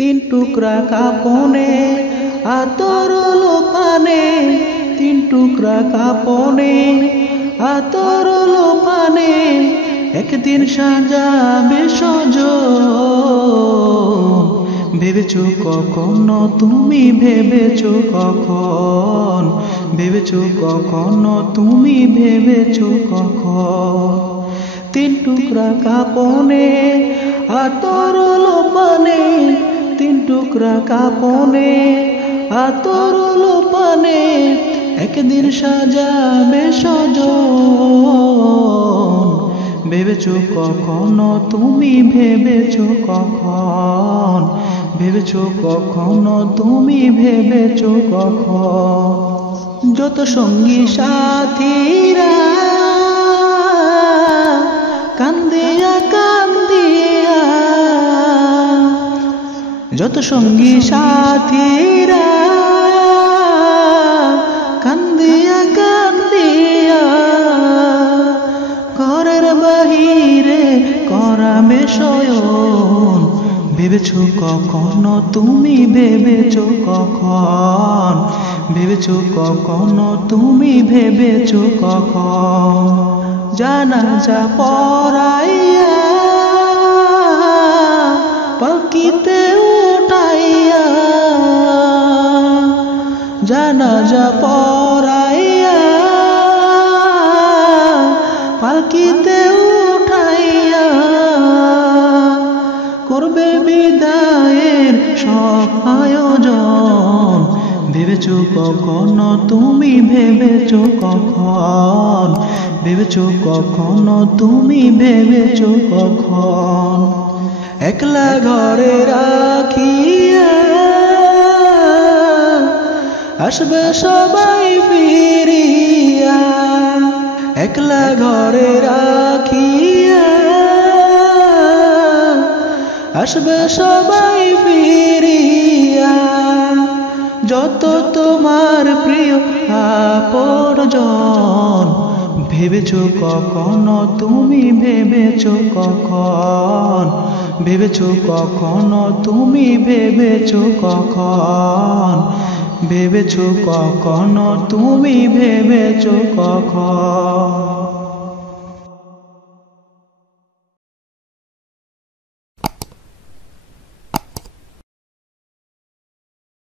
তিন টুকরা কাপনে আতর লোপানে, তিন টুকরা কাপনে আতর লোপানে, একদিন সাজাবে সজন। ভেবেছো কখনো তুমি, ভেবেছো কখন, ভেবেছো কখনো তুমি, ভেবেছো কখন। তিন টুকরা কাপনে আতর লোপানে, তিন টুকরা কাপনে আতর লোপানে, একদিন সাজাবে সজন। ভেবেছো কখনো তুমি, ভেবেছো কখন, ভেবেছো কখনো তুমি, ভেবেছো কখন। যত সঙ্গী সাথীরা কান্দিয়া কান্দিয়া, যত সঙ্গী সাথীরা কান্দিয়া কান্দিয়া, ঘরের বাহিরে করাবে শয়ন। ভেবেছো কখনো তুমি, ভেবেছো কখন, ভেবেছো কখনো তুমি, ভেবেছো কখন। জানাজা পড়াইয়া পালকিতে উঠাইয়া, জানাজা পড়াইয়া পালকিতে উঠাইয়া, করবে বিদায়ের সব আয়োজন। ভেবেছো কখনো তুমি, ভেবেছো কখন, ভেবেছো কখনো তুমি, ভেবেছো কখন। একলা ঘরে রাখিয়া আসবে সবাই ফিরিয়া, একলা ঘরে রাখিয়া আসবে সবাই ফিরিয়া। যত তোমার প্রিয় আপনজন, ভেবেছো কখনো তুমি, ভেবেছো কখন, ভেবেছো কখনো তুমি, ভেবেছো কখন, ভেবেছো কখনো তুমি, ভেবেছো কখন।